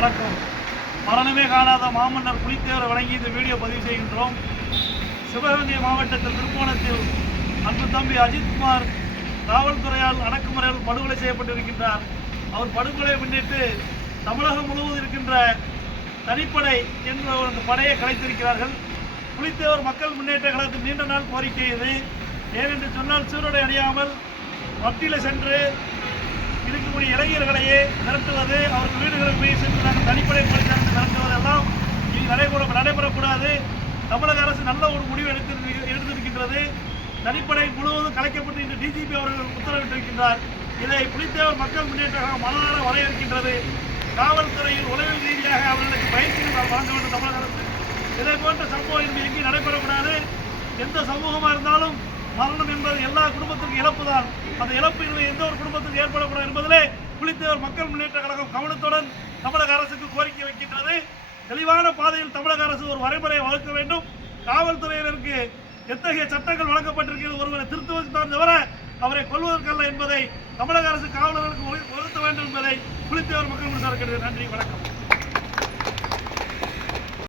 வணக்கம். மரணமே காணாத மாமன்னர் புலித்தேவர் வழங்கி இந்த வீடியோ பதிவு செய்கின்றோம். சிவகங்கை மாவட்டத்தில் திருப்போணத்தில் அன்பு தம்பி அஜித்குமார் காவல்துறையால் அடக்குமுறையால் படுகொலை செய்யப்பட்டிருக்கின்றார். அவர் படுகொலையை முன்னிட்டு தமிழகம் முழுவதும் இருக்கின்ற தனிப்படை என்ற ஒரு படையை கலைத்திருக்கிறார்கள். புலித்தேவர் மக்கள் முன்னேற்ற கழகத்தின் நீண்ட நாள் கோரிக்கை இது. ஏனென்று சொன்னால் சீருடை அணியாமல் மத்தியில் சென்று இருக்கக்கூடிய இளைஞர்களையே மிரட்டுவது அவர்கள் வீடுகளுக்கு போய் சென்று நாங்கள் தனிப்படை போலீசார் மிரட்டுவதெல்லாம் இனி நடைபெற நடைபெறக்கூடாது. தமிழக அரசு நல்ல ஒரு முடிவு எடுத்து எடுத்திருக்கின்றது. தனிப்படை முழுவதும் கலைக்கப்பட்டு இன்று டிஜிபி அவர்கள் உத்தரவிட்டிருக்கின்றார். இதை புலித்தேவர் மக்கள் முன்னேற்ற கழகம் மனதார வரையறுக்கின்றது காவல்துறையில் உளவியல் ரீதியாக அவர்களுக்கு பயிற்சிகள் வழங்க வேண்டும் தமிழக அரசு. இதை போன்ற சம்பவம் இன்று எங்கேயும் நடைபெறக்கூடாது. எந்த சமூகமாக இருந்தாலும் மரணம் என்பது எல்லா குடும்பத்துக்கும் இழப்பு தான் அந்த இழப்பு என்பது எந்த ஒரு குடும்பத்துக்கு ஏற்படக்கூடாது என்பதிலே புலித்தேவர் மக்கள் முன்னேற்ற கழகம் கவனத்துடன் தமிழக அரசுக்கு கோரிக்கை வைக்கின்றது. தெளிவான பாதையில் தமிழக அரசு ஒரு வரைமுறையை வகுக்க வேண்டும். காவல்துறையினருக்கு எத்தகைய சட்டங்கள் வழங்கப்பட்டிருக்கிறது ஒருவரை திருத்துவதற்கு தான் தவிர அவரை கொள்வதற்கல்ல என்பதை தமிழக அரசு காவலர்களுக்கு உறுத்த வேண்டும் என்பதை புலித்தேவர் மக்கள் முன்னேற்ற கழகம் நன்றி வணக்கம்.